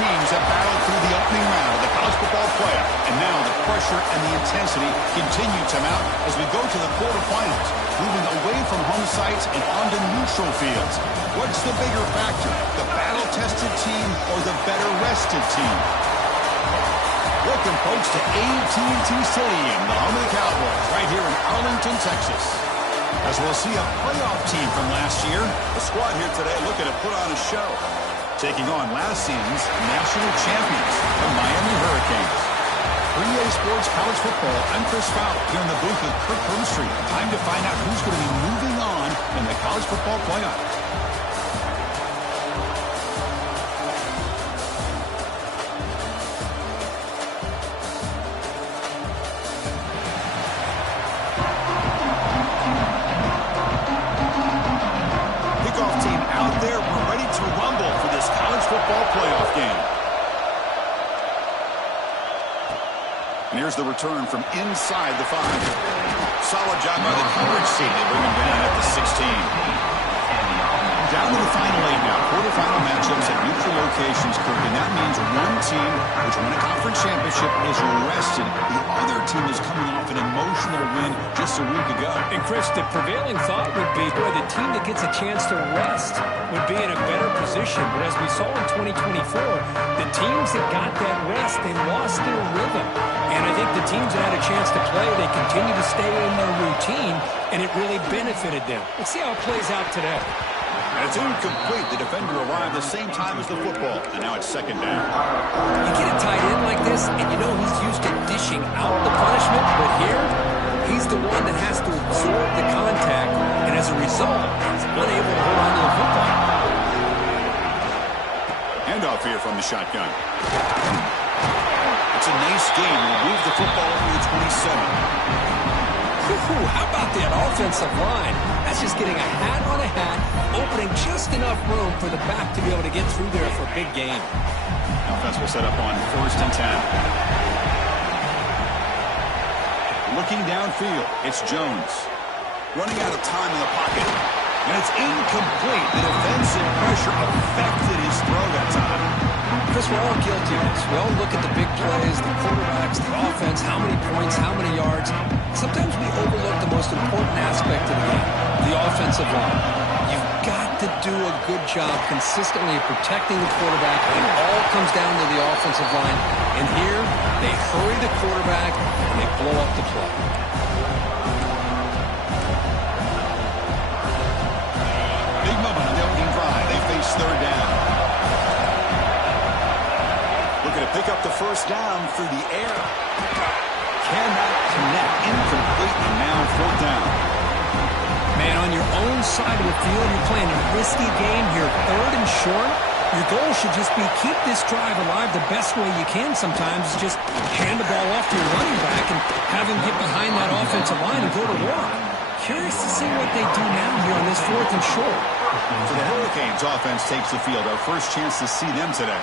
teams have battled through the opening round of the college football playoff, and now the pressure and the intensity continue to mount as we go to the quarterfinals, moving away from home sites and onto neutral fields. What's the bigger factor, the battle-tested team or the better-rested team? Welcome, folks, to AT&T Stadium, the home of the Cowboys, right here in Arlington, Texas. As we'll see a playoff team from last year. The squad here today looking to put on a show, taking on last season's national champions, the Miami Hurricanes. For EA Sports College Football, I'm Chris Fowler here in the booth with Kirk Broomstreet. Time to find out who's going to be moving on in the college football playoff. Playoff game. And here's the return from inside the 5. Solid job by the coverage team. They bring him down at the 16. Down to the final 8 now. Quarterfinal matchups at neutral locations, Kirk, and that means one team which won a conference championship is rested. The other team is coming off an emotional win just a week ago. And Chris, the prevailing thought would be, boy, the team that gets a chance to rest would be in a better position. But as we saw in 2024, the teams that got that rest, they lost their rhythm. And I think the teams that had a chance to play, they continue to stay in their routine, and it really benefited them. Let's see how it plays out today. And it's incomplete. The defender arrived the same time as the football, and now it's second down. You get a tight end like this, and you know he's used to dishing out the punishment, but here, he's the one that has to absorb the contact, and as a result, he's unable to hold on to the football. Handoff here from the shotgun. It's a nice game. We'll move the football into the 27. How about that offensive line? That's just getting a hat on a hat, opening just enough room for the back to be able to get through there for a big game. Offense will set up on 1st and 10. Looking downfield, it's Jones. Running out of time in the pocket. And it's incomplete. The defensive pressure affected his throw that time. Chris, we're all guilty of this. We all look at the big plays, the quarterbacks, the offense, how many points, how many yards. Sometimes we overlook the most important aspect of the game, the offensive line. You've got to do a good job consistently of protecting the quarterback, and it all comes down to the offensive line. And here, they hurry the quarterback, and they blow up the play. Big moment on the opening drive. They face 3rd down. Looking to pick up the 1st down through the air. Cannot connect. Incomplete, and now 4th down. Man, on your own side of the field, you're playing a risky game here. 3rd and short. Your goal should just be keep this drive alive the best way you can sometimes. Is just hand the ball off to your running back and have him get behind that offensive line and go to work. Curious to see what they do now here on this 4th and short. So the Hurricanes offense takes the field. Our first chance to see them today.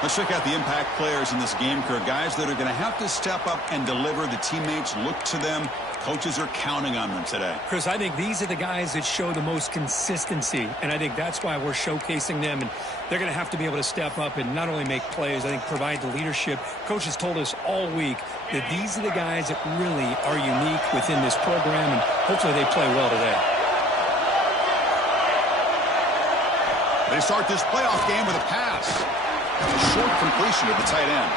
Let's check out the impact players in this game, Kirk. Guys that are going to have to step up and deliver. The teammates look to them. Coaches are counting on them today. Chris, I think these are the guys that show the most consistency, and I think that's why we're showcasing them. And they're going to have to be able to step up and not only make plays, I think provide the leadership. Coaches told us all week that these are the guys that really are unique within this program, and hopefully they play well today. They start this playoff game with a pass. A short completion of the tight end.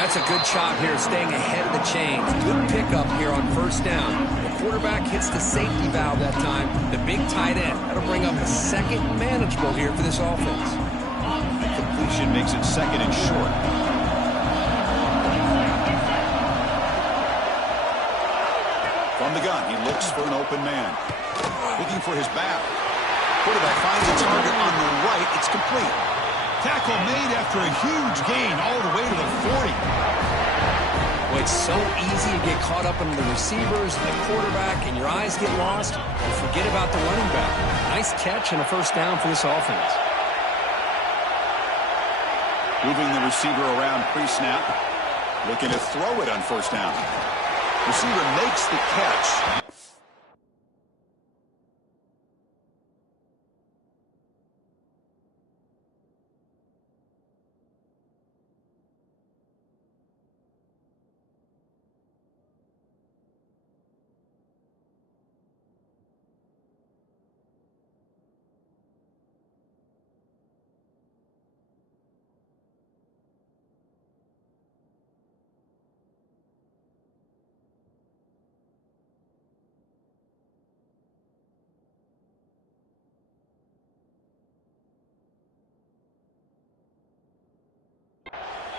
That's a good chop here, staying ahead of the chains. Good pickup here on 1st down. The quarterback hits the safety valve that time. The big tight end. That'll bring up a 2nd manageable here for this offense. The completion makes it 2nd and short. From the gun, he looks for an open man. Looking for his back. Quarterback finds a target on the right. It's complete. Tackle made after a huge gain all the way to the 40. Well, it's so easy to get caught up in the receivers and the quarterback, and your eyes get lost, and forget about the running back. Nice catch and a 1st down for this offense. Moving the receiver around pre-snap. Looking to throw it on 1st down. Receiver makes the catch.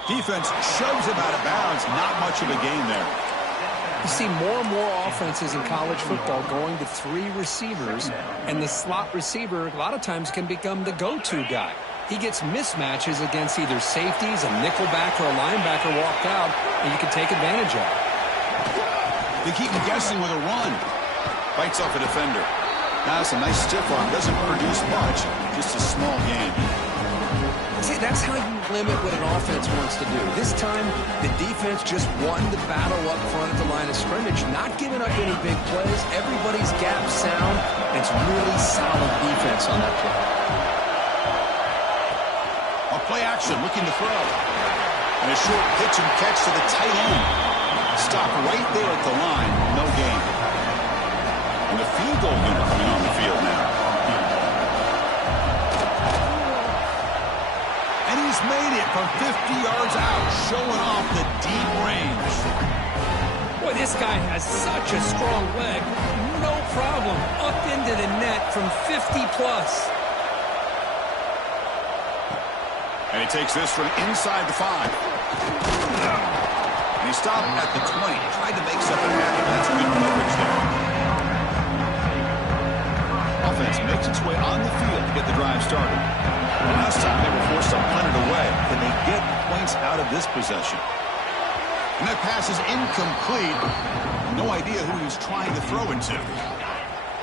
Defense shoves him out of bounds. Not much of a gain there. You see more and more offenses in college football going to 3 receivers, and the slot receiver a lot of times can become the go-to guy. He gets mismatches against either safeties, a nickelback, or a linebacker walked out, and you can take advantage of it. They keep him guessing with a run. Bites off a defender. Now it's a nice stiff arm. Doesn't produce much. Just a small gain. See, that's how you limit what an offense wants to do. This time, the defense just won the battle up front at the line of scrimmage, not giving up any big plays. Everybody's gap sound, and it's really solid defense on that play. A play action, looking to throw. And a short pitch and catch to the tight end. Stop right there at the line. No gain. And the field goal unit coming on the field now. And he's made it from 50 yards out, showing off the deep range. Boy, this guy has such a strong leg. No problem. Up into the net from 50-plus. And he takes this from inside the 5. And he stopped at the 20. Tried to make something happen. That's good coverage there. Offense makes its way on the field to get the drive started. Last time they were forced to punt it away. Can they get points out of this possession? And that pass is incomplete. No idea who he was trying to throw into.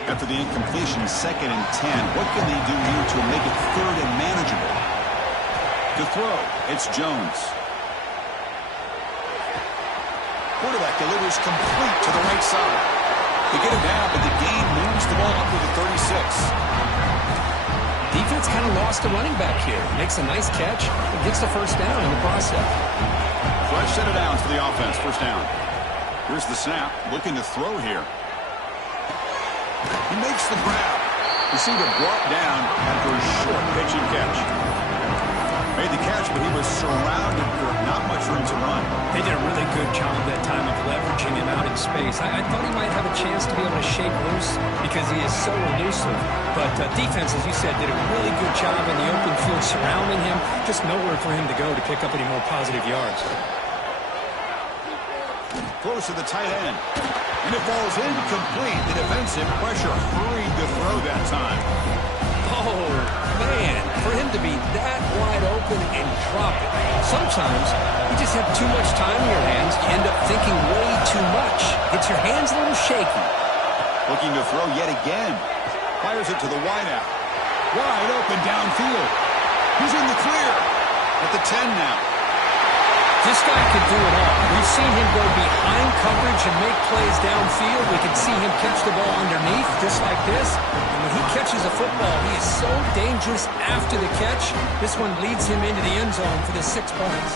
After the incompletion, 2nd and 10. What can they do here to make it 3rd and manageable? To throw, it's Jones. Quarterback delivers complete to the right side. They get it down, but the gain moves the ball up to the 36. Defense kind of lost a running back here. Makes a nice catch and gets the first down in the process. Fresh set of downs for the offense. First down. Here's the snap. Looking to throw here. He makes the grab. Receiver brought down after a short pitch and catch. Made the catch, but he was surrounded for not much room to run. They did a really good job that time of leveraging him out in space. I thought he might have a chance to be able to shake loose because he is so elusive. But defense, as you said, did a really good job in the open field surrounding him. Just nowhere for him to go to pick up any more positive yards. Throws to the tight end. And it falls incomplete. The defensive pressure hurried the throw that time. Oh, man, for him to be that wide open and drop it. Sometimes you just have too much time in your hands. You end up thinking way too much. Gets your hands a little shaky. Looking to throw yet again. Fires it to the wideout. Wide open downfield. He's in the clear. At the 10 now. This guy can do it all. We've seen him go behind coverage and make plays downfield. We can see him catch the ball underneath, just like this. And when he catches a football, he is so dangerous after the catch. This one leads him into the end zone for the 6 points.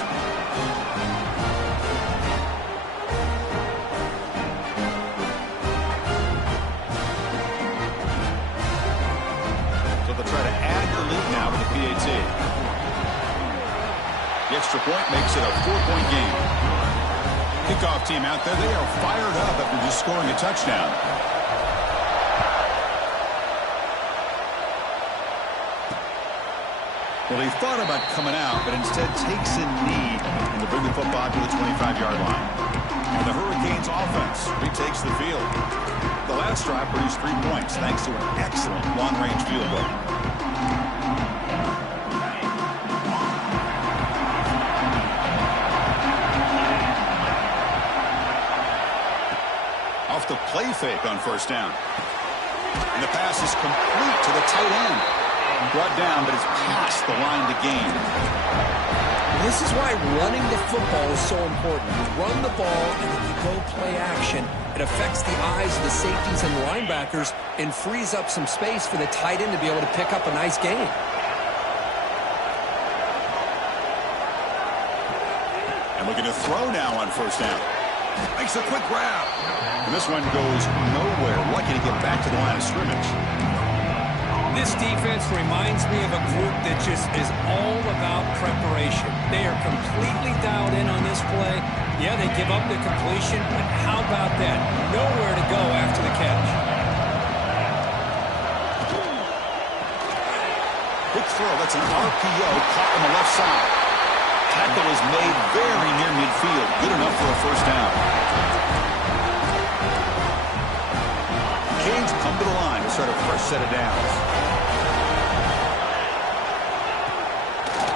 So they'll try to add the lead now with the PAT. The extra point makes it a 4-point game. Kickoff team out there, they are fired up after just scoring a touchdown. Well, he thought about coming out, but instead takes a knee and to bring the football to the 25-yard line. And the Hurricanes offense retakes the field. The last drive produced 3 points thanks to an excellent long-range field goal. Off the play fake on first down. And the pass is complete to the tight end. Brought down, but it's past the line to gain. This is why running the football is so important. You run the ball, and then you go play action. It affects the eyes of the safeties and the linebackers and frees up some space for the tight end to be able to pick up a nice gain. And looking to throw now on first down. Makes a quick grab. And this one goes nowhere. Lucky to get back to the line of scrimmage. This defense reminds me of a group that just is all about preparation. They are completely dialed in on this play. Yeah, they give up the completion, but how about that? Nowhere to go after the catch. Quick throw. That's an RPO caught on the left side. Tackle is made very near midfield. Good enough for a first down. Canes come to the line to start a fresh set of downs.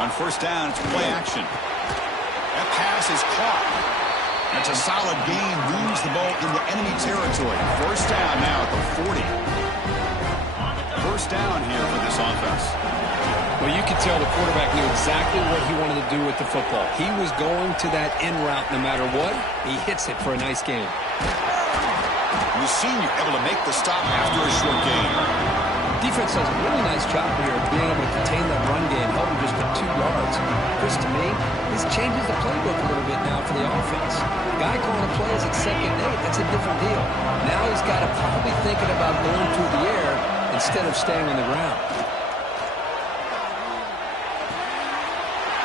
On first down, it's play action. That pass is caught. That's a solid gain. Moves the ball into enemy territory. First down now at the 40. First down here for this offense. Well, you could tell the quarterback knew exactly what he wanted to do with the football. He was going to that in route no matter what. He hits it for a nice gain. The senior able to make the stop after a short gain. Defense does a really nice job here of being able to contain that run game, held him just for 2 yards. Chris, to me, this changes the playbook a little bit now for the offense. The guy calling the plays at 2nd and 8, that's a different deal. Now he's got to probably thinking about going through the air instead of staying on the ground.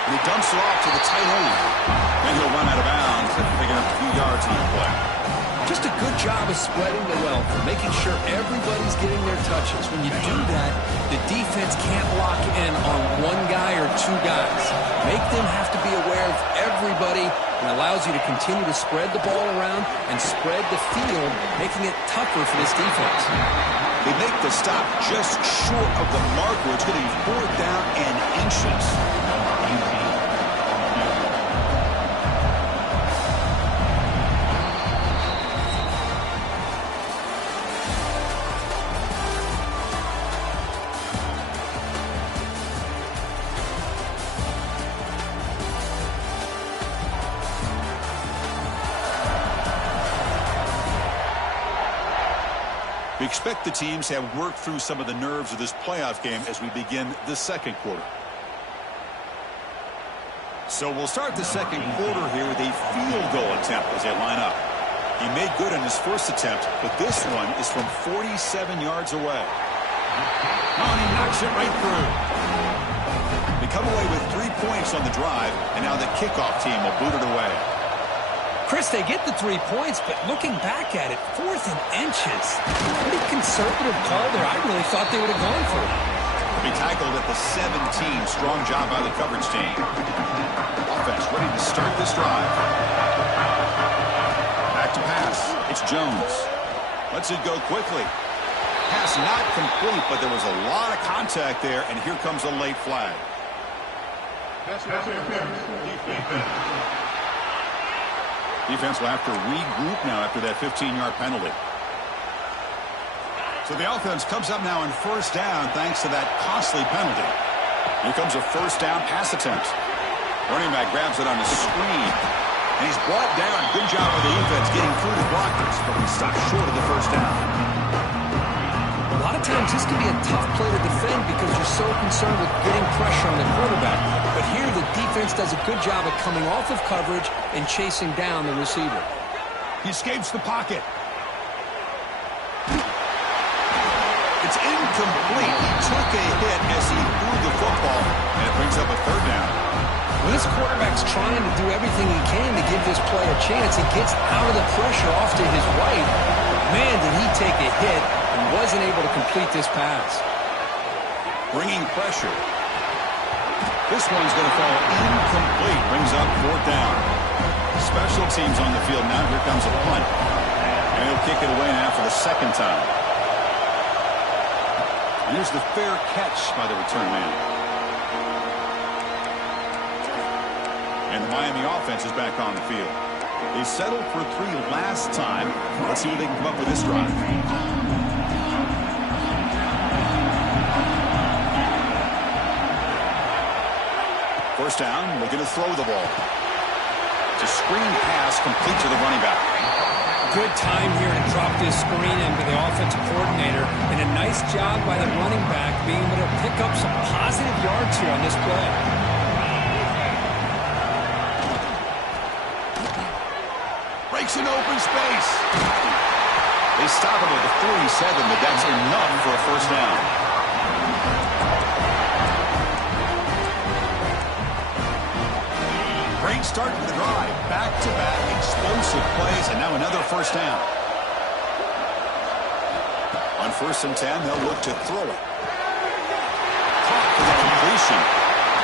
He dumps it off to the tight end. Then he'll run out of bounds after picking up a few yards on the play. Just a good job of spreading the wealth and making sure everybody's getting their touches. When you do that, the defense can't lock in on one guy or 2 guys. Make them have to be aware of everybody and allows you to continue to spread the ball around and spread the field, making it tougher for this defense. They make the stop just short of the marker. It's going to be 4th down and inches. We expect the teams to have worked through some of the nerves of this playoff game as we begin the second quarter. So we'll start the second quarter here with a field goal attempt as they line up. He made good on his first attempt, but this one is from 47 yards away. Oh, and he knocks it right through. They come away with 3 points on the drive, and now the kickoff team will boot it away. Chris, they get the 3 points, but looking back at it, 4th and inches. Pretty conservative call there. I really thought they would have gone for it. Be tackled at the 17. Strong job by the coverage team. Offense ready to start this drive. Back to pass. It's Jones. Lets it go quickly. Pass not complete, but there was a lot of contact there, and here comes a late flag. Defense will have to regroup now after that 15-yard penalty. So the offense comes up now on first down thanks to that costly penalty. Here comes a first down pass attempt. Running back grabs it on the screen. And he's brought down. Good job of the defense getting through the blockers, but he stopped short of the first down. A lot of times this can be a tough play to defend because you're so concerned with getting pressure on the quarterback. But here the defense does a good job of coming off of coverage and chasing down the receiver. He escapes the pocket. It's incomplete. He took a hit as he threw the football, and it brings up a 3rd down. When this quarterback's trying to do everything he can to give this play a chance, he gets out of the pressure off to his right. Man, did he take a hit and wasn't able to complete this pass. Bringing pressure. This one's going to fall incomplete. Brings up 4th down. Special teams on the field now. Here comes a punt. And he'll kick it away now for the 2nd time. And here's the fair catch by the return man. And the Miami offense is back on the field. They settled for 3 last time. Let's see what they can come up with this drive. First down, looking to throw the ball. It's a screen pass complete to the running back. Good time here to drop this screen into the offensive coordinator, and a nice job by the running back being able to pick up some positive yards here on this play. Breaks an open space. They stop him at the 47, but that's enough for a first down. Great start to the drive. Back-to-back explosive plays, and now another first down. On 1st and 10, they'll look to throw it. Caught for the completion.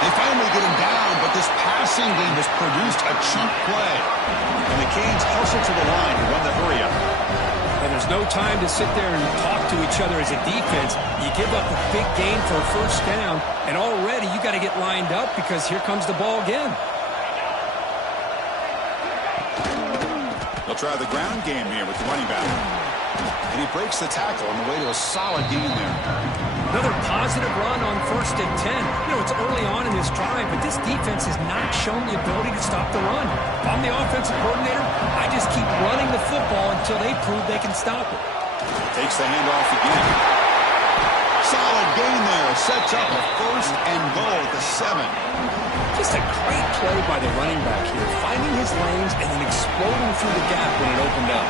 They finally get him down, but this passing game has produced a chunk play. And the Canes hustle to the line to run the hurry up. And there's no time to sit there and talk to each other as a defense. You give up a big gain for a first down, and already you got to get lined up because here comes the ball again. They'll try the ground game here with the running back. And he breaks the tackle on the way to a solid gain there. Another positive run on 1st and 10. You know, it's early on in this drive, but this defense has not shown the ability to stop the run. If I'm the offensive coordinator, I just keep running the football until they prove they can stop it. Takes the handoff again. Solid gain there. Sets up a 1st and goal at the 7. Just a great play by the running back here, finding his lanes and then exploding through the gap when it opened up.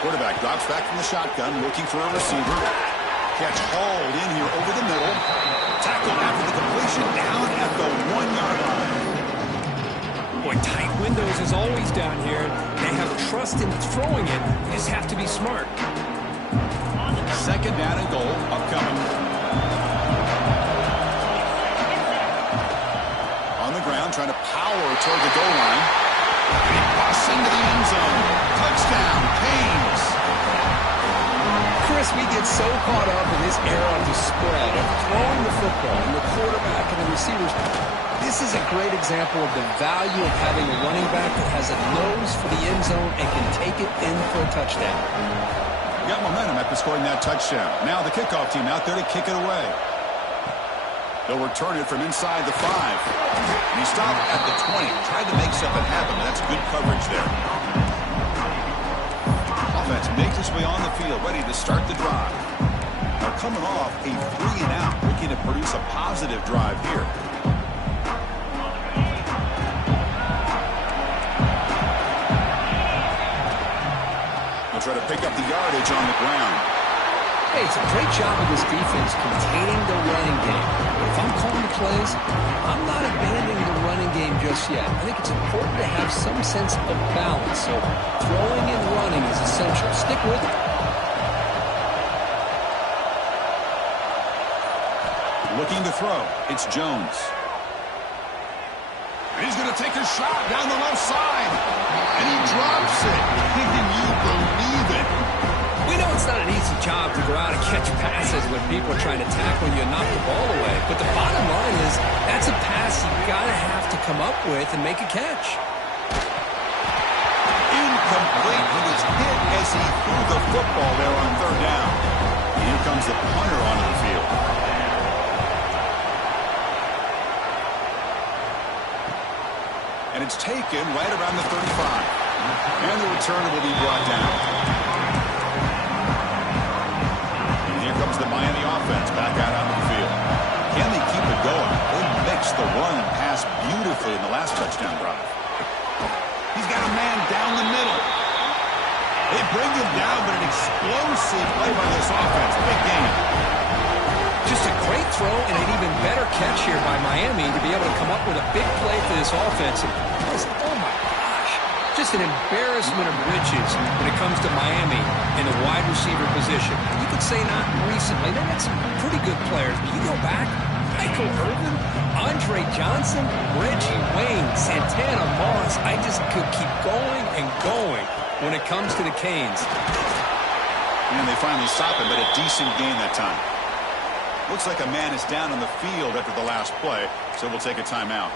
Quarterback drops back from the shotgun, looking for a receiver. Catch hauled in here over the middle. Tackle after the completion, down at the 1-yard line. Boy, tight windows as always down here. They have trust in throwing it. They just have to be smart. 2nd down and goal upcoming. On the ground, trying to power toward the goal line. And he busts into the end zone. Touchdown, Canes. Chris, we get so caught up in this era of the spread, of throwing the football, and the quarterback and the receivers. This is a great example of the value of having a running back that has a nose for the end zone and can take it in for a touchdown. Got momentum after scoring that touchdown. Now the kickoff team out there to kick it away. They'll return it from inside the 5. And he stopped at the 20. Tried to make something happen, but that's good coverage there. Offense makes its way on the field, ready to start the drive. Now coming off a 3-and-out, looking to produce a positive drive here. They'll try to pick up the yardage on the ground. Hey, it's a great job of this defense containing the running game. But if I'm calling the plays, I'm not abandoning the running game just yet. I think it's important to have some sense of balance. So throwing and running is essential. Stick with it. Looking to throw. It's Jones. And he's going to take a shot down the left side. And he drops it. Can you believe it? We know it's not an easy job to go out and catch passes when people are trying to tackle you and knock the ball away. But the bottom line is that's a pass you got to have to come up with and make a catch. Incomplete. He was hit as he threw the football there on 3rd down. And here comes the punter onto the field. And it's taken right around the 35. And the returner will be brought down. Comes the Miami offense back out onto the field. Can they keep it going? They mixed the run and pass beautifully in the last touchdown drive. He's got a man down the middle. They bring him down, but an explosive play by this offense. Big game. Just a great throw and an even better catch here by Miami to be able to come up with a big play for this offense. Oh my gosh. Just an embarrassment of riches when it comes to Miami in the wide receiver position. You could say not recently. They had some pretty good players. But you go back, Michael Irvin, Andre Johnson, Reggie Wayne, Santana Moss. I just could keep going and going when it comes to the Canes. And they finally stop him, but a decent gain that time. Looks like a man is down on the field after the last play, so we'll take a timeout.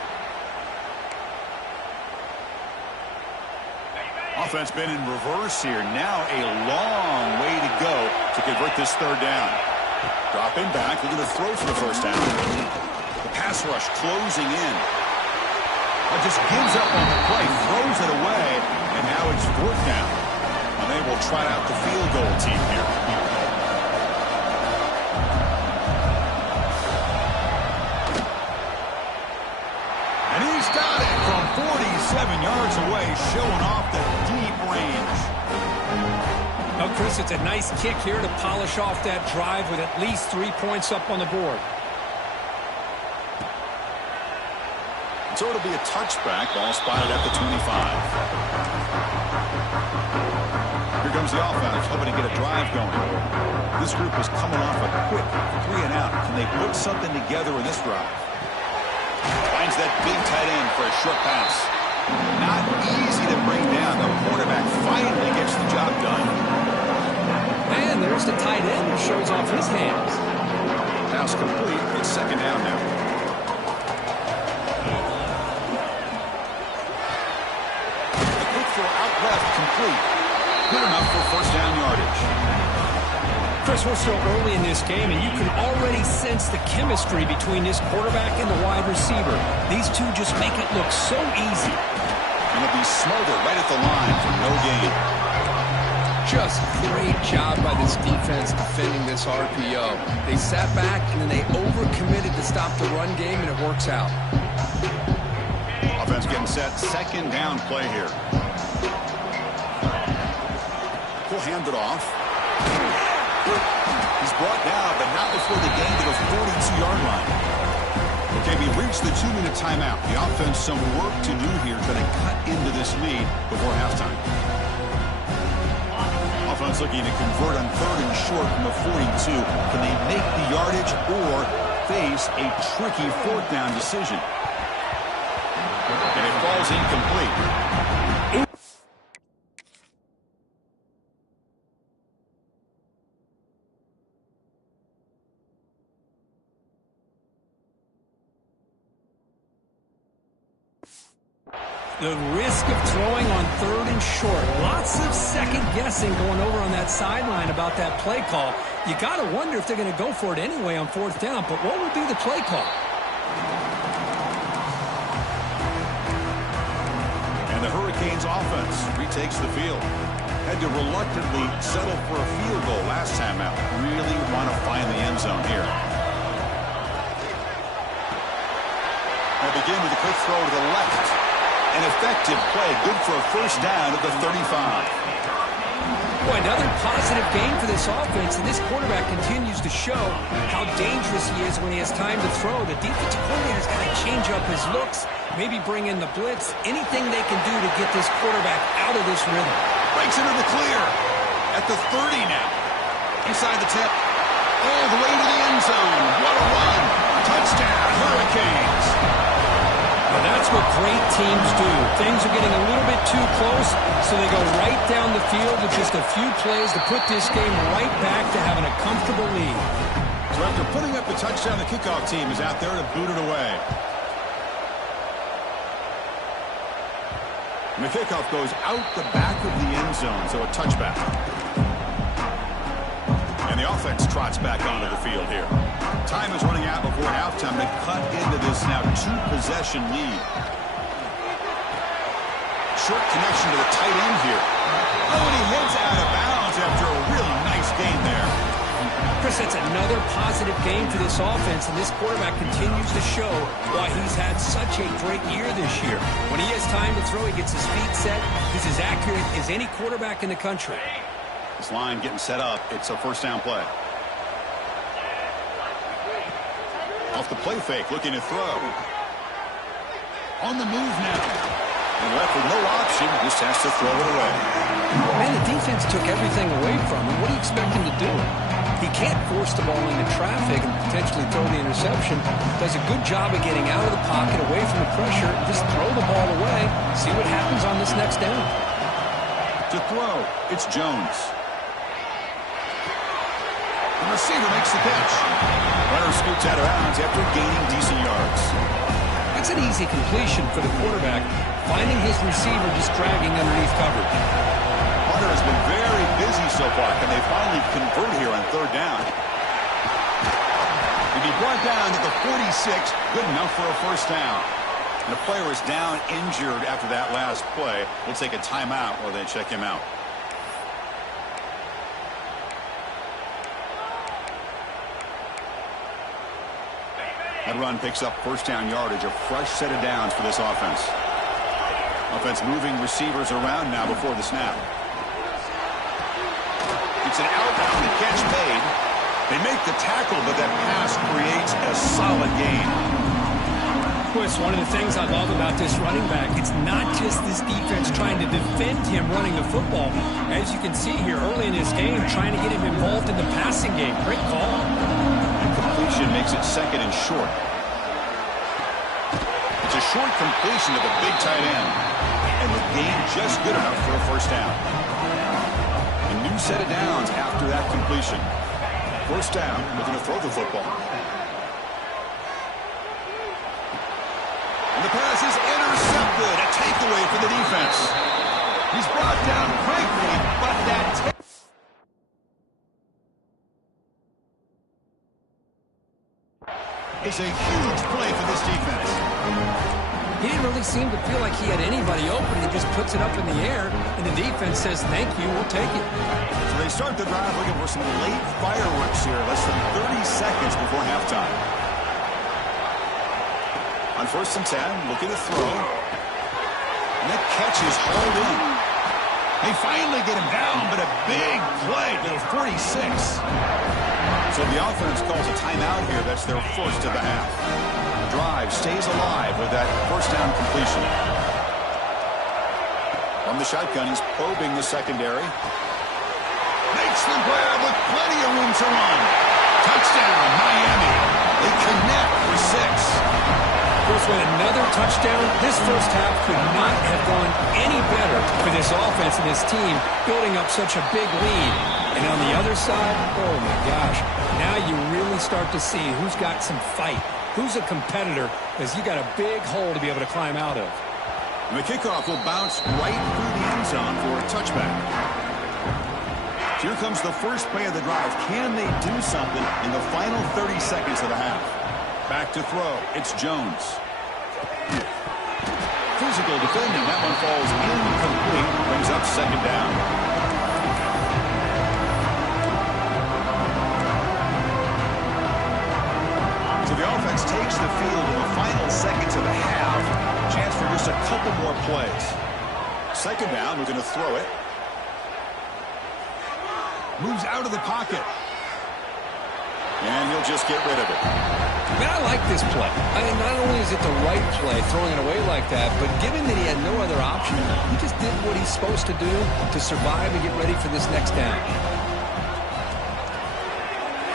Offense been in reverse here. Now a long way to go to convert this 3rd down. Dropping back, looking to throw for the 1st down. The pass rush closing in. But just gives up on the play, throws it away, and now it's 4th down. And they will try out the field goal team here. And he's got it from 47 yards away, showing off the deep range. Now, Chris, it's a nice kick here to polish off that drive with at least 3 points up on the board. So it'll be a touchback, ball spotted at the 25. Here comes the offense, hoping to get a drive going. This group is coming off a quick 3-and-out. Can they put something together in this drive? Finds that big tight end for a short pass. Not easy to bring down. The quarterback finally gets the job done. And there's the tight end who shows off his hands. Pass complete. It's second down now. The quick throw out left complete. Good enough for first down yardage. Chris, we're still early in this game, and you can already sense the chemistry between this quarterback and the wide receiver. These two just make it look so easy. And it'll be smothered right at the line for no gain. Just great job by this defense defending this RPO. They sat back, and then they overcommitted to stop the run game, and it works out. Offense getting set. Second down play here. He'll hand it off. He's brought down, but not before they gain to the 42-yard line. Okay, we reached the 2-minute timeout. The offense some work to do here. Going to cut into this lead before halftime. Offense looking to convert on 3rd and short from the 42. Can they make the yardage or face a tricky 4th down decision? And it falls incomplete. The risk of throwing on 3rd and short. Lots of second guessing going over on that sideline about that play call. You got to wonder if they're going to go for it anyway on 4th down, but what will be the play call? And the Hurricanes offense retakes the field. Had to reluctantly settle for a field goal last time out. Really want to find the end zone here. They'll begin with a quick throw to the left. An effective play, good for a first down at the 35. Boy, another positive game for this offense, and this quarterback continues to show how dangerous he is when he has time to throw. The defensive coordinator's got to change up his looks, maybe bring in the blitz, anything they can do to get this quarterback out of this rhythm. Breaks into the clear at the 30 now. Inside the 10, all the way to the end zone. What a run. Touchdown, Hurricanes. Well, that's what great teams do. Things are getting a little bit too close, so they go right down the field with just a few plays to put this game right back to having a comfortable lead. So after putting up the touchdown, the kickoff team is out there to boot it away. And the kickoff goes out the back of the end zone, so a touchback. And the offense trots back onto the field here. Time is running out before halftime to cut into this now 2-possession lead. Short connection to the tight end here. Oh, and he heads out of bounds after a really nice game there. Chris, that's another positive game for this offense, and this quarterback continues to show why he's had such a great year this year. When he has time to throw, he gets his feet set. He's as accurate as any quarterback in the country. This line getting set up. It's a first down play. Off the play fake, looking to throw. On the move now. And left with no option, just has to throw it away. Man, the defense took everything away from him. What do you expect him to do? He can't force the ball into traffic and potentially throw the interception. Does a good job of getting out of the pocket, away from the pressure, just throw the ball away, see what happens on this next down. To throw, it's Jones. The receiver makes the catch. Runner scoots out of bounds after gaining decent yards. That's an easy completion for the quarterback, finding his receiver just dragging underneath coverage. Hunter has been very busy so far. Can they finally convert here on 3rd down? He'll be brought down to the 46, good enough for a first down. And the player is down injured after that last play. We'll take a timeout while they check him out. That run picks up first down yardage, a fresh set of downs for this offense. Offense moving receivers around now before the snap. It's an outbound catch made. They make the tackle, but that pass creates a solid gain. twist. One of the things I love about this running back, it's not just this defense trying to defend him running the football. As you can see here early in this game, trying to get him involved in the passing game. Great call. And completion makes it second and short. It's a short completion to the big tight end. And the game just good enough for a first down. A new set of downs after that completion. First down, we're going to throw the football. And the pass is intercepted. A takeaway for the defense. He's brought down quickly, but that is a huge play for this defense. He didn't really seem to feel like he had anybody open. He just puts it up in the air, and the defense says, thank you, we'll take it. So they start the drive looking for some late fireworks here, less than 30 seconds before halftime. On 1st and 10, looking to throw. And that catch is hauled in. They finally get him down, but a big play to the 46. So the offense calls a timeout here. That's their first of the half. Drive stays alive with that first down completion. From the shotgun, he's probing the secondary. Makes the grab with plenty of room to run. Touchdown, Miami. They connect for 6. Of course, with another touchdown, this first half could not have gone any better for this offense and this team, building up such a big lead. And on the other side, oh my gosh, now you really start to see who's got some fight, who's a competitor, because you got a big hole to be able to climb out of. And the kickoff will bounce right through the end zone for a touchback. Here comes the first play of the drive. Can they do something in the final 30 seconds of the half? Back to throw. It's Jones. Physical defending. That one falls incomplete. Brings up second down. So the offense takes the field in the final seconds of the half. Chance for just a couple more plays. Second down. We're going to throw it. Moves out of the pocket. And he'll just get rid of it. Man, I like this play. I mean, not only is it the right play, throwing it away like that, but given that he had no other option, he just did what he's supposed to do to survive and get ready for this next down.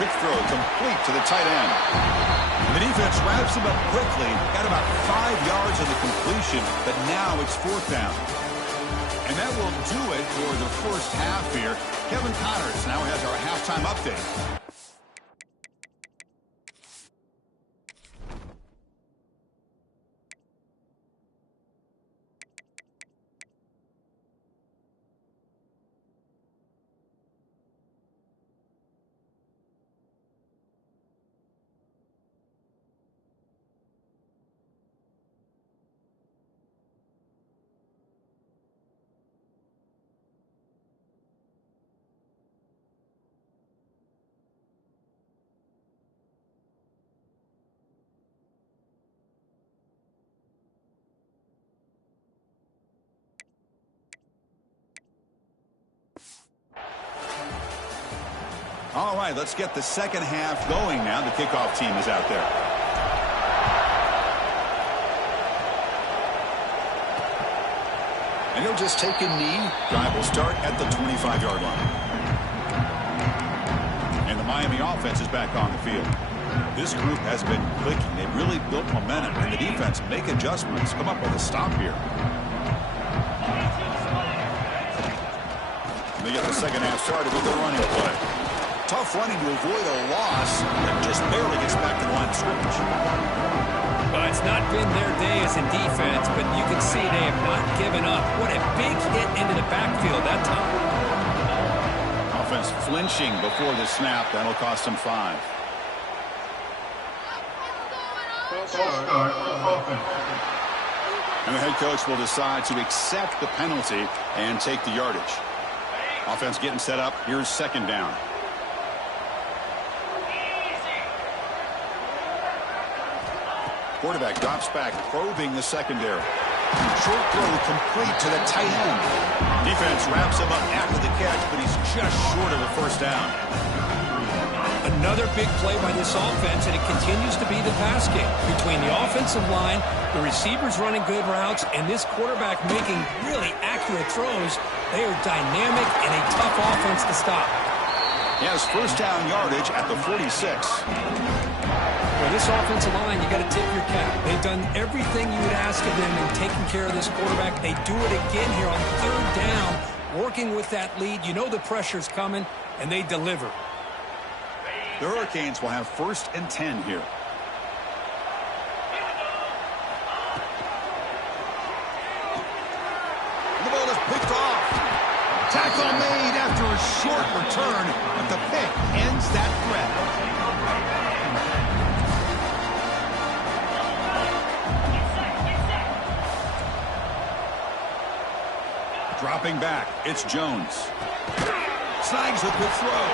Quick throw complete to the tight end. And the defense wraps him up quickly. Got about 5 yards of the completion, but now it's 4th down. And that will do it for the first half here. Kevin Connors now has our halftime update. All right, let's get the second half going now. The kickoff team is out there. And he'll just take a knee. Drive will start at the 25-yard line. And the Miami offense is back on the field. This group has been clicking. They've really built momentum. And the defense make adjustments. Come up with a stop here. And they get the second half started with the running play. Tough running to avoid a loss, and just barely gets back to the line of scrimmage. Well, it's not been their days in defense, but you can see they have not given up. What a big hit into the backfield that time. Offense flinching before the snap. That'll cost them 5. And the head coach will decide to accept the penalty and take the yardage. Offense getting set up. Here's second down. Quarterback drops back, probing the secondary. Short throw complete to the tight end. Defense wraps him up after the catch, but he's just short of the first down. Another big play by this offense, and it continues to be the pass game. Between the offensive line, the receivers running good routes, and this quarterback making really accurate throws, they are dynamic and a tough offense to stop. He has first down yardage at the 46. Well, this offensive line, you got to tip your cap. They've done everything you would ask of them in taking care of this quarterback. They do it again here on third down, working with that lead. You know the pressure's coming, and they deliver. The Hurricanes will have first and 10 here. And the ball is picked off. Tackle made after a short return, but the pick ends that threat. Dropping back, it's Jones. Snags a good throw.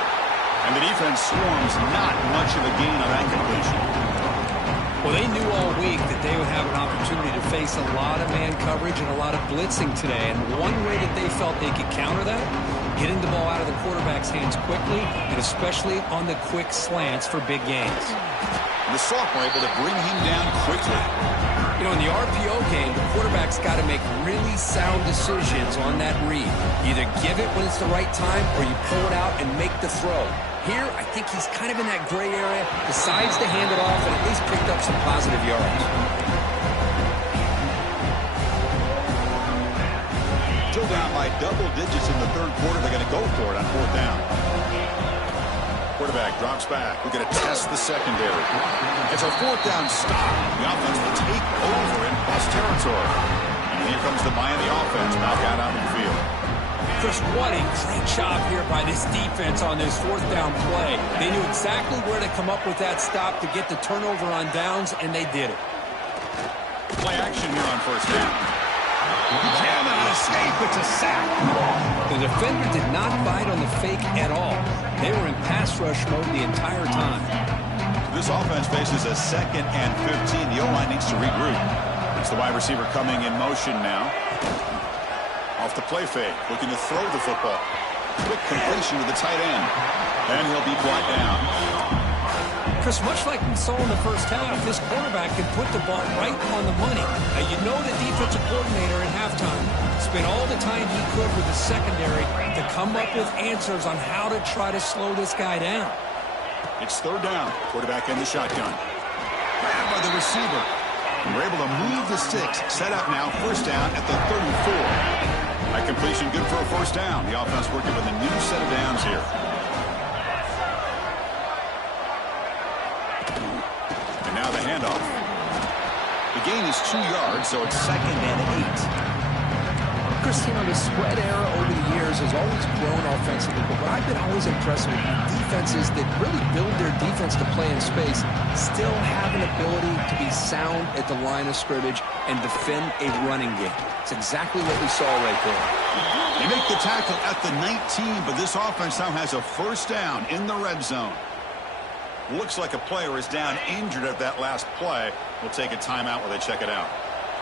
And the defense swarms, not much of a gain on that completion. Well, they knew all week that they would have an opportunity to face a lot of man coverage and a lot of blitzing today. And one way that they felt they could counter that, getting the ball out of the quarterback's hands quickly, and especially on the quick slants for big gains. The sophomore able to bring him down quickly. You know, in the RPO game, the quarterback's got to make really sound decisions on that read. Either give it when it's the right time, or you pull it out and make the throw. Here, I think he's kind of in that gray area, decides to hand it off, and at least picked up some positive yards. Still down by double digits in the third quarter. They're going to go for it on fourth down. Quarterback drops back. We're going to test the secondary. It's a fourth down stop. The offense will take over in plus territory. And here comes the Miami offense back out on the field. Chris, what a great job here by this defense on this fourth down play. They knew exactly where to come up with that stop to get the turnover on downs, and they did it. Play action here on first down. Cannot escape. It's a sack. The defender did not bite on the fake at all. They were in pass rush mode the entire time. This offense faces a second and 15. The O-line needs to regroup. It's the wide receiver coming in motion now. Off the play fake, looking to throw the football. Quick completion to the tight end. And he'll be brought down. Chris, much like we saw in the first half, this quarterback can put the ball right on the money. Now, you know the defensive coordinator at halftime spent all the time he could with the secondary to come up with answers on how to try to slow this guy down. It's third down. Quarterback in the shotgun. Grabbed by the receiver. And we're able to move the sticks. Set up now, first down at the 34. That completion good for a first down. The offense working with a new set of downs here. And now the handoff. The gain is 2 yards, so it's second and 8. Christine, the spread era over the years has always grown offensively, but what I've been always impressed with defenses that really build their defense to play in space still have an ability to be sound at the line of scrimmage and defend a running game. It's exactly what we saw right there. They make the tackle at the 19, but this offense now has a first down in the red zone. Looks like a player is down injured at that last play. We'll take a timeout while they check it out.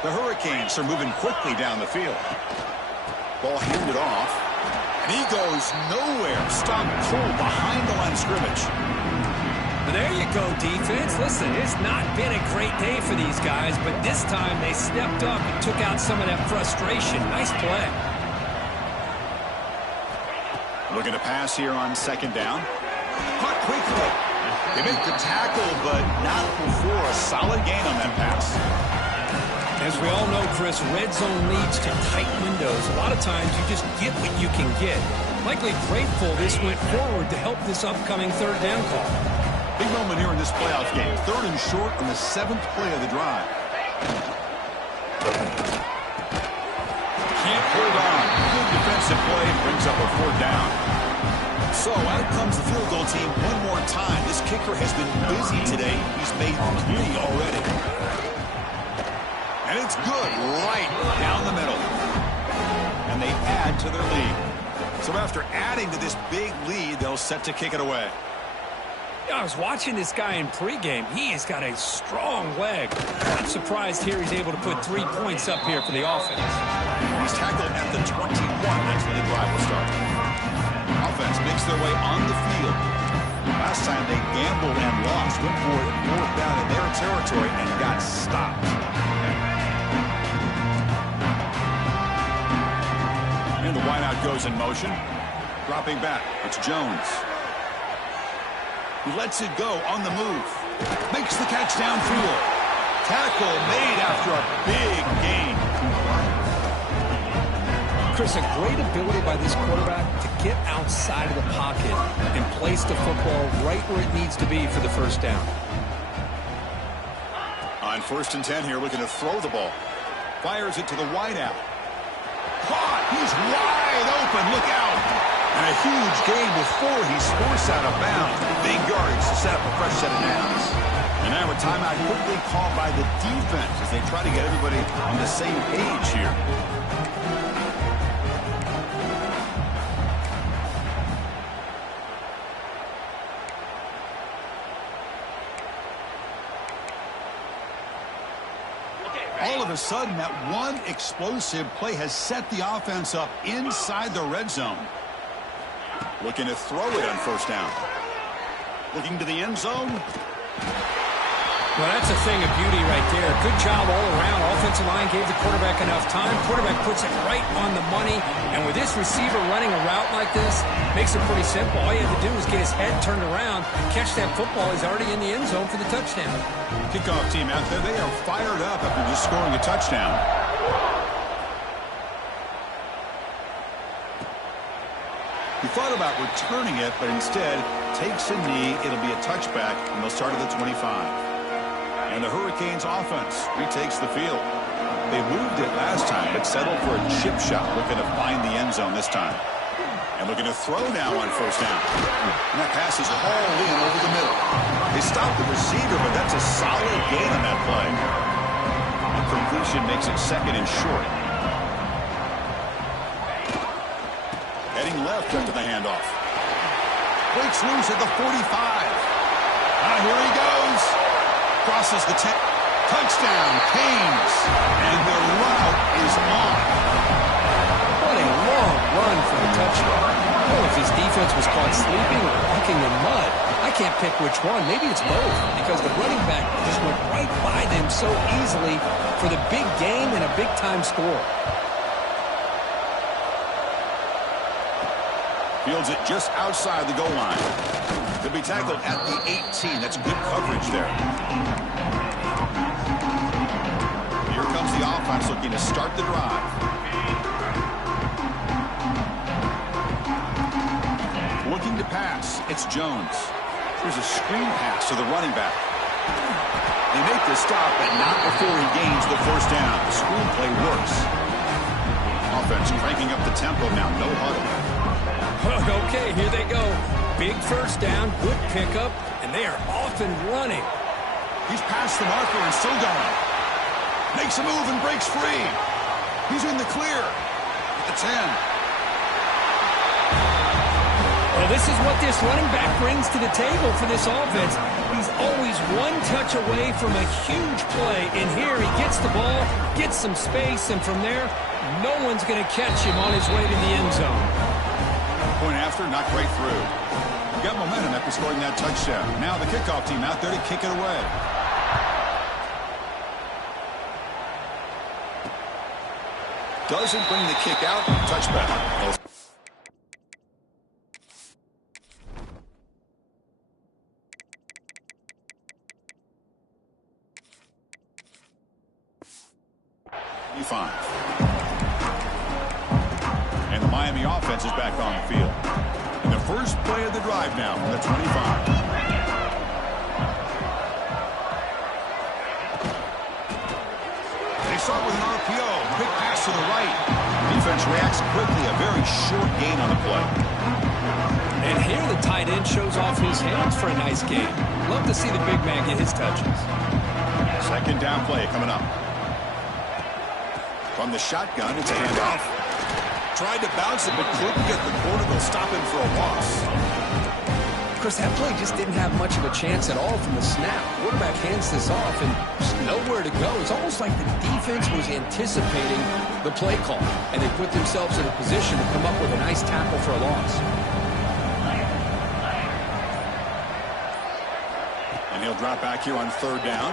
The Hurricanes are moving quickly down the field. Ball handed off. And he goes nowhere. Stopped cold behind the line of scrimmage. But there you go, defense. Listen, it's not been a great day for these guys, but this time they stepped up and took out some of that frustration. Nice play. Looking to pass here on second down. Caught quickly. They make the tackle, but not before a solid gain on that pass. As we all know, Chris, red zone leads to tight windows. A lot of times you just get what you can get. Likely grateful this went forward to help this upcoming third down call. Big moment here in this playoff game. Third and short on the 7th play of the drive. Can't hold on. Good defensive play brings up a fourth down. So out comes the field goal team one more time. This kicker has been busy today. He's made 3 already. And it's good right down the middle. And they add to their lead. So after adding to this big lead, they'll set to kick it away. Yeah, I was watching this guy in pregame. He has got a strong leg. I'm surprised here he's able to put 3 points up here for the offense. He's tackled at the 21. That's where the drive will start. Offense makes their way on the field. Last time they gambled and lost. Went for it fourth down in their territory and got stopped. And the wideout goes in motion. Dropping back. It's Jones. He lets it go on the move. Makes the catch downfield. Tackle made after a big gain. Chris, a great ability by this quarterback to get outside of the pocket and place the football right where it needs to be for the first down. On 1st and 10 here, looking to throw the ball. Fires it to the wideout. Caught! He's wide open. Look out! And a huge gain before he's forced out of bounds. Big yardage to set up a fresh set of downs. And now a timeout quickly called by the defense as they try to get everybody on the same page here. All of a sudden, that one explosive play has set the offense up inside the red zone. Looking to throw it on 1st down. Looking to the end zone. Well, that's a thing of beauty right there. Good job all around. Offensive line gave the quarterback enough time. Quarterback puts it right on the money. And with this receiver running a route like this, makes it pretty simple. All you have to do is get his head turned around, catch that football. He's already in the end zone for the touchdown. Kickoff team out there, they are fired up after just scoring a touchdown. He thought about returning it, but instead takes a knee. It'll be a touchback, and they'll start at the 25. And the Hurricanes offense retakes the field. They moved it last time, but settled for a chip shot, looking to find the end zone this time. And looking to throw now on 1st down. And that pass is hauled in over the middle. They stopped the receiver, but that's a solid gain on that play. And completion makes it 2nd and short. Heading left after the handoff. Breaks loose at the 45. Here he goes. Crosses the 10. Touchdown, Canes. And their route is on. What a long run for a touchdown. Oh, if his defense was caught sleeping or walking in mud, I can't pick which one. Maybe it's both, because the running back just went right by them so easily for the big game and a big-time score. Fields it just outside the goal line. Could be tackled at the 18. That's good coverage there. Here comes the offense looking to start the drive. Looking to pass. It's Jones. Here's a screen pass to the running back. They make the stop, but not before he gains the 1st down. The screen play works. Offense cranking up the tempo now. No huddle. Okay, here they go. Big 1st down, good pickup, and they are off and running. He's past the marker and still going. Makes a move and breaks free. He's in the clear. At the 10. Well, this is what this running back brings to the table for this offense. He's always one touch away from a huge play, and here he gets the ball, gets some space, and from there, no one's going to catch him on his way to the end zone. Point after, knocked right through. Got momentum after scoring that touchdown. Now the kickoff team out there to kick it away. Doesn't bring the kick out. Touchback. And the Miami offense is back on the field. And the first play of the drive now from the 25. They start with an RPO. Quick pass to the right. Defense reacts quickly. A very short gain on the play. And here the tight end shows off his hands for a nice gain. Love to see the big man get his touches. 2nd down play coming up. From the shotgun, it's a handoff. Tried to bounce it, but couldn't get the corner. They'll stop him for a loss. Chris, that play just didn't have much of a chance at all from the snap. Quarterback hands this off, and just nowhere to go. It's almost like the defense was anticipating the play call, and they put themselves in a position to come up with a nice tackle for a loss. he'll drop back here on third down.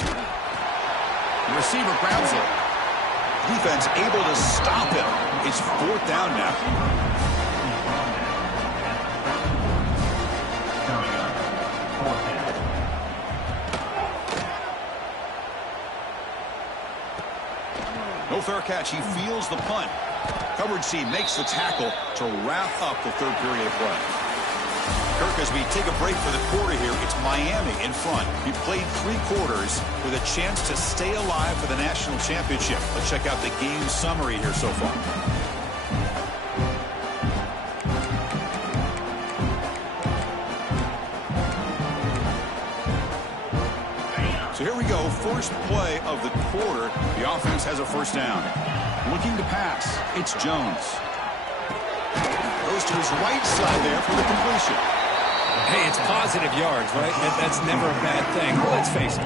The receiver grabs it. Defense able to stop him. It's fourth down now. No fair catch. He feels the punt. Coverage C makes the tackle to wrap up the third period of play. Kirk, as we take a break for the quarter here, it's Miami in front. We played 3 quarters with a chance to stay alive for the national championship. Let's check out the game summary here so far. So here we go, first play of the quarter. The offense has a first down. Looking to pass, it's Jones. Goes to his right side there for the completion. Hey, it's positive yards, right? That's never a bad thing. Well, let's face it.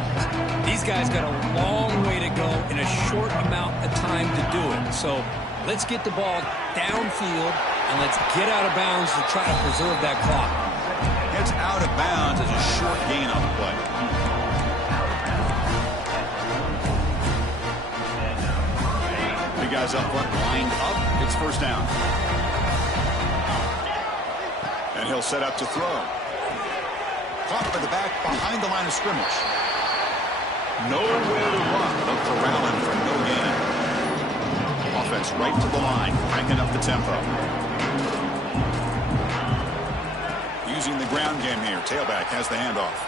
These guys got a long way to go in a short amount of time to do it. So let's get the ball downfield and let's get out of bounds to try to preserve that clock. Gets out of bounds as a short gain on the play. The guys up front lined up. It's first down. And he'll set up to throw. Caught by the back behind the line of scrimmage. Nowhere to run. They'll corral him for no gain. Offense right to the line, cranking up the tempo. Using the ground game here. Tailback has the handoff.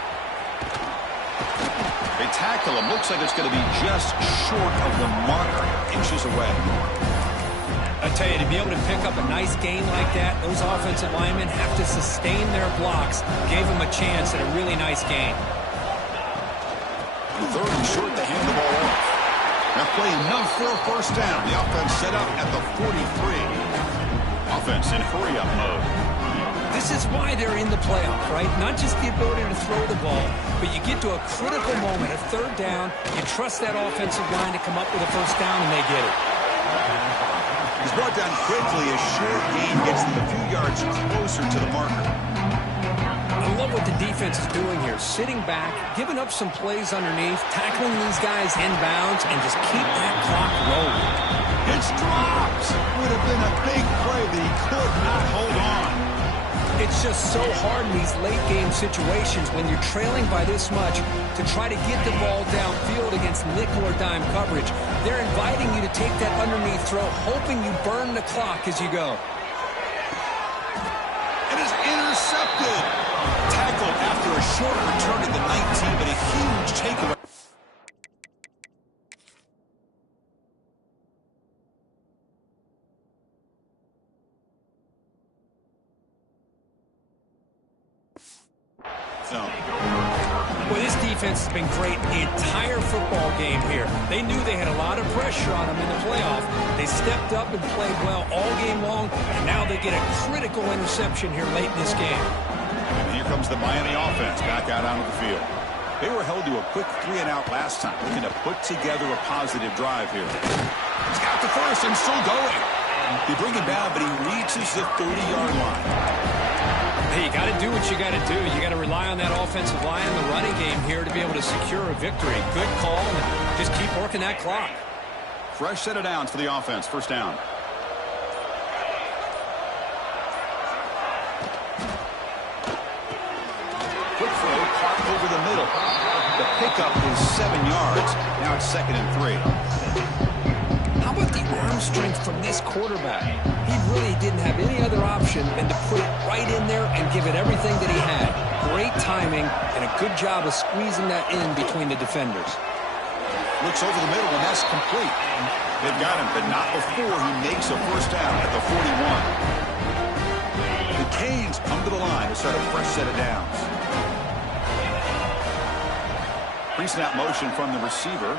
They tackle him. Looks like it's going to be just short of the marker. Inches away. I tell you, to be able to pick up a nice gain like that, those offensive linemen have to sustain their blocks. Gave them a chance at a really nice gain. Third and short, they hand the ball off. They're playing enough for a first down. The offense set up at the 43. Offense in hurry-up mode. This is why they're in the playoff, right? Not just the ability to throw the ball, but you get to a critical moment, a third down, you trust that offensive line to come up with a first down, and they get it. He's brought down quickly. A short gain gets them a few yards closer to the marker. I love what the defense is doing here. Sitting back, giving up some plays underneath, tackling these guys inbounds, and just keep that clock rolling. It's dropped. Would have been a big play, but he could not hold on. It's just so hard in these late-game situations when you're trailing by this much to try to get the ball downfield against nickel or dime coverage. They're inviting you to take that underneath throw, hoping you burn the clock as you go. It is intercepted. Tackled after a short return at the 19, but a huge takeaway. Well, this defense has been great the entire football game here. They knew they had a lot of pressure on them in the playoff. They stepped up and played well all game long, and now they get a critical interception here late in this game. And here comes the Miami offense back out onto the field. They were held to a quick 3-and-out last time, looking to put together a positive drive here. He's got the first and still going. They bring him down, but he reaches the 30-yard line. Hey, you got to do what you got to do. You got to rely on that offensive line and the running game here to be able to secure a victory. Good call, and just keep working that clock. Fresh set of downs for the offense. First down. Quick throw, caught over the middle. The pickup is 7 yards. Now it's 2nd and 3. How about the arm strength from this quarterback? He really didn't have any other option than to put it right in there and give it everything that he had. Great timing and a good job of squeezing that in between the defenders. Looks over the middle, and that's complete. They've got him, but not before he makes a first down at the 41. The Canes come to the line to start a fresh set of downs. Pre-snap motion from the receiver.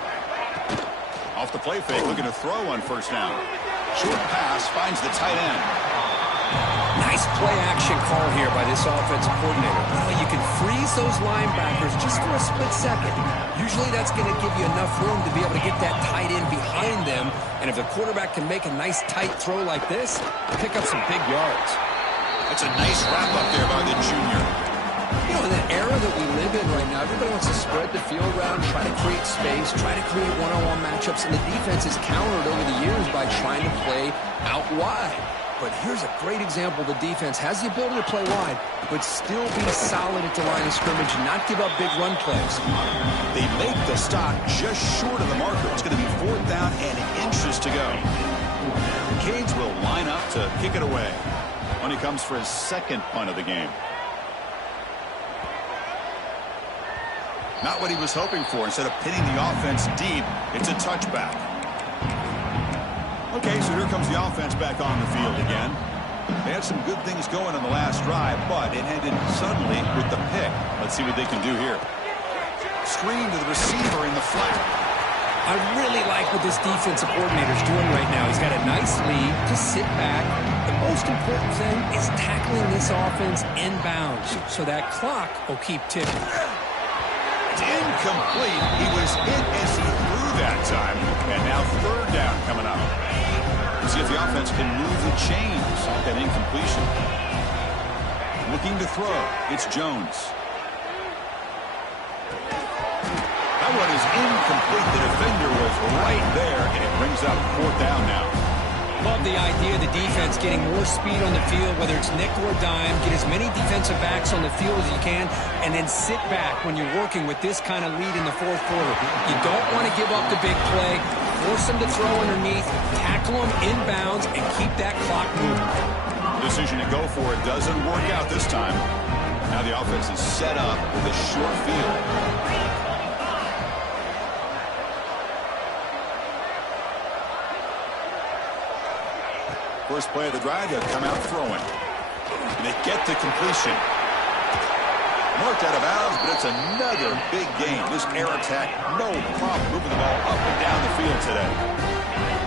Off the play fake, looking to throw on first down. Short pass finds the tight end. Nice play action call here by this offensive coordinator. You can freeze those linebackers just for a split second. Usually that's going to give you enough room to be able to get that tight end behind them. And if the quarterback can make a nice tight throw like this, pick up some big yards. That's a nice wrap up there by the junior. You know, in the era that we live in Now, everybody wants to spread the field around, try to create space, try to create one-on-one matchups, and the defense has countered over the years by trying to play out wide. But here's a great example. The defense has the ability to play wide, but still be solid at the line of scrimmage and not give up big run plays. They make the stop just short of the marker. It's going to be 4th down and inches to go. Cades will line up to kick it away when he comes for his second punt of the game. Not what he was hoping for. Instead of pinning the offense deep, it's a touchback. Okay, so here comes the offense back on the field again. They had some good things going on the last drive, but it ended suddenly with the pick. Let's see what they can do here. Screen to the receiver in the flat. I really like what this defensive coordinator's doing right now. He's got a nice lead to sit back. The most important thing is tackling this offense inbounds so that clock will keep ticking. It's incomplete. He was hit as he threw that time. And now 3rd down coming up. Let's see if the offense can move the chains off that incompletion. Looking to throw. It's Jones. That one is incomplete. The defender was right there, and it brings up 4th down now. Love the idea of the defense getting more speed on the field, whether it's nickel or dime. Get as many defensive backs on the field as you can, and then sit back when you're working with this kind of lead in the 4th quarter. You don't want to give up the big play. Force them to throw underneath, tackle them inbounds, and keep that clock moving. Decision to go for it doesn't work out this time. Now the offense is set up with a short field. First play of the drive, they'll come out throwing. And they get the completion. Marked out of bounds, but it's another big game. This air attack, no problem moving the ball up and down the field today.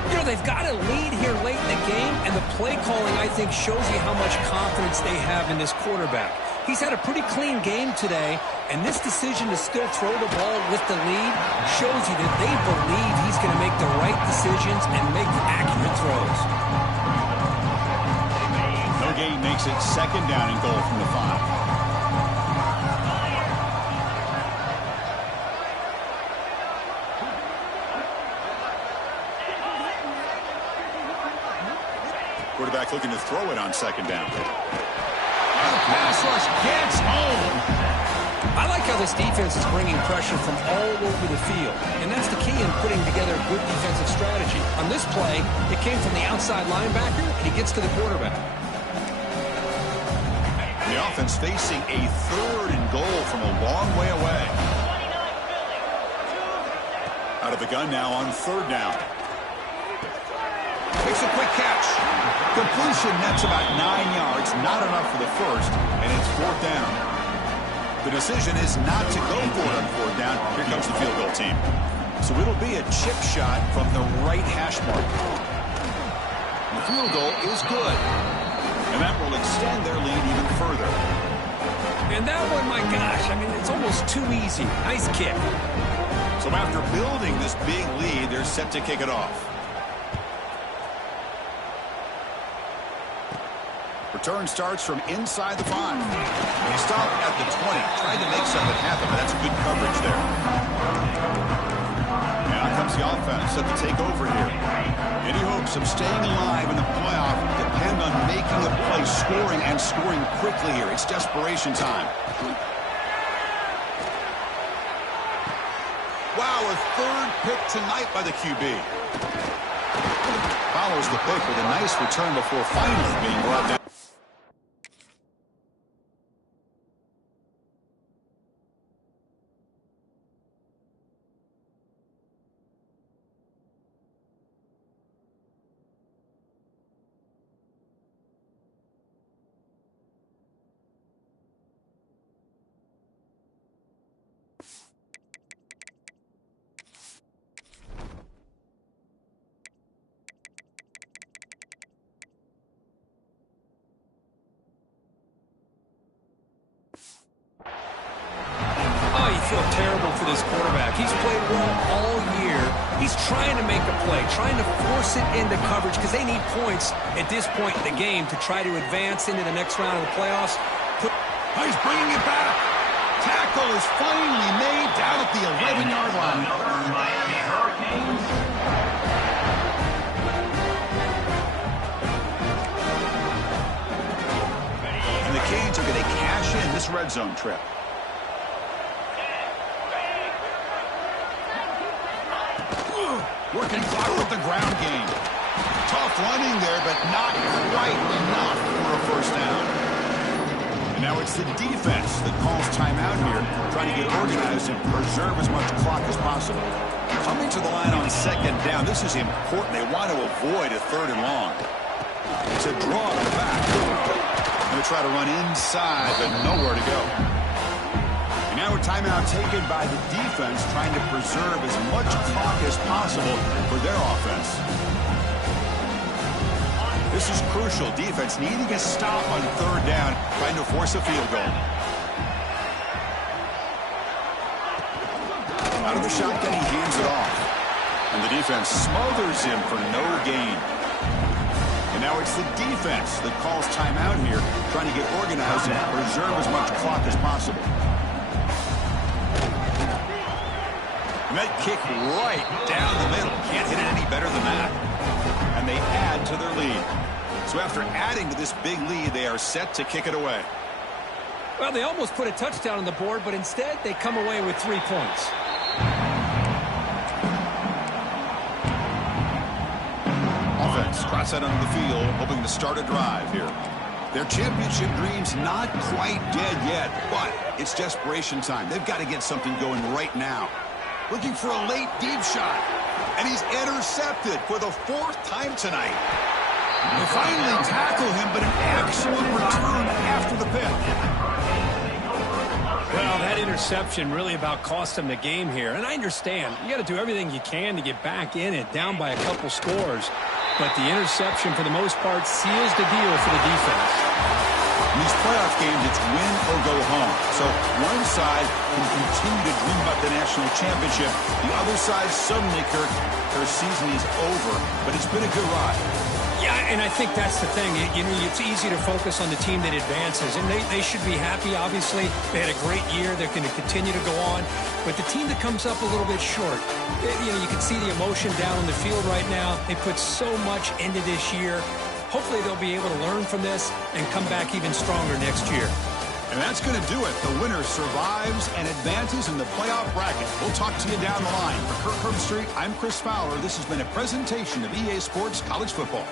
You know, they've got a lead here late in the game, and the play calling, I think, shows you how much confidence they have in this quarterback. He's had a pretty clean game today, and this decision to still throw the ball with the lead shows you that they believe he's going to make the right decisions and make accurate throws. No gain makes it 2nd down and goal from the 5. Quarterback looking to throw it on 2nd down. The pass rush gets home. I like how this defense is bringing pressure from all over the field, and that's the key in putting together a good defensive strategy. On this play, it came from the outside linebacker, and he gets to the quarterback. The offense facing a 3rd and goal from a long way away. Out of the gun now on 3rd down. Makes a quick catch. Completion nets about 9 yards. Not enough for the first, and it's 4th down. The decision is not to go for it on 4th down. Here comes the field goal team. So it'll be a chip shot from the right hash mark. The field goal is good. And that will extend their lead even further. And that one, my gosh, I mean, it's almost too easy. Nice kick. So after building this big lead, they're set to kick it off. Return starts from inside the 5. They stop at the 20. Trying to make something happen, but that's good coverage there. Now comes the offense set to take over here. Any hopes of staying alive in the playoff depend on making a play, scoring, and scoring quickly here. It's desperation time. Wow, a 3rd pick tonight by the QB. Follows the pick with a nice return before finally being brought down. Feel terrible for this quarterback. He's played well all year. He's trying to make a play, trying to force it into coverage because they need points at this point in the game to try to advance into the next round of the playoffs. He's bringing it back. Tackle is finally made down at the 11-yard line. Miami Hurricanes. And the Canes are going to cash in this red zone trip. Working hard with the ground game. Tough running there, but not quite enough for a first down. And now it's the defense that calls timeout here, trying to get organized and preserve as much clock as possible. Coming to the line on second down, this is important. They want to avoid a third and long. It's a draw in the back. Going to try to run inside, but nowhere to go. And now a timeout taken by the defense, trying to preserve as much clock as possible for their offense. This is crucial. Defense needing a stop on third down, trying to force a field goal. Out of the shotgun, he hands it off. And the defense smothers him for no gain. And now it's the defense that calls timeout here, trying to get organized and preserve as much clock as possible. And that kick right down the middle. Can't hit it any better than that. And they add to their lead. So after adding to this big lead, they are set to kick it away. Well, they almost put a touchdown on the board, but instead they come away with 3 points. Offense, cross out onto the field, hoping to start a drive here. Their championship dreams not quite dead yet, but it's desperation time. They've got to get something going right now. Looking for a late deep shot. And he's intercepted for the 4th time tonight. They finally tackle him, but an excellent return after the pick. Well, that interception really about cost them the game here. And I understand. You got to do everything you can to get back in it, down by a couple scores. But the interception, for the most part, seals the deal for the defense. In these playoff games, it's win or go home. So one side can continue to dream about the national championship. The other side, suddenly, Kirk, their season is over. But it's been a good ride. Yeah, and I think that's the thing. You know, it's easy to focus on the team that advances, and they should be happy, obviously. They had a great year. They're going to continue to go on. But the team that comes up a little bit short, you know, you can see the emotion down on the field right now. They put so much into this year. Hopefully they'll be able to learn from this and come back even stronger next year. And that's going to do it. The winner survives and advances in the playoff bracket. We'll talk to you down the line. For Kirk Herbstreit, I'm Chris Fowler. This has been a presentation of EA Sports College Football.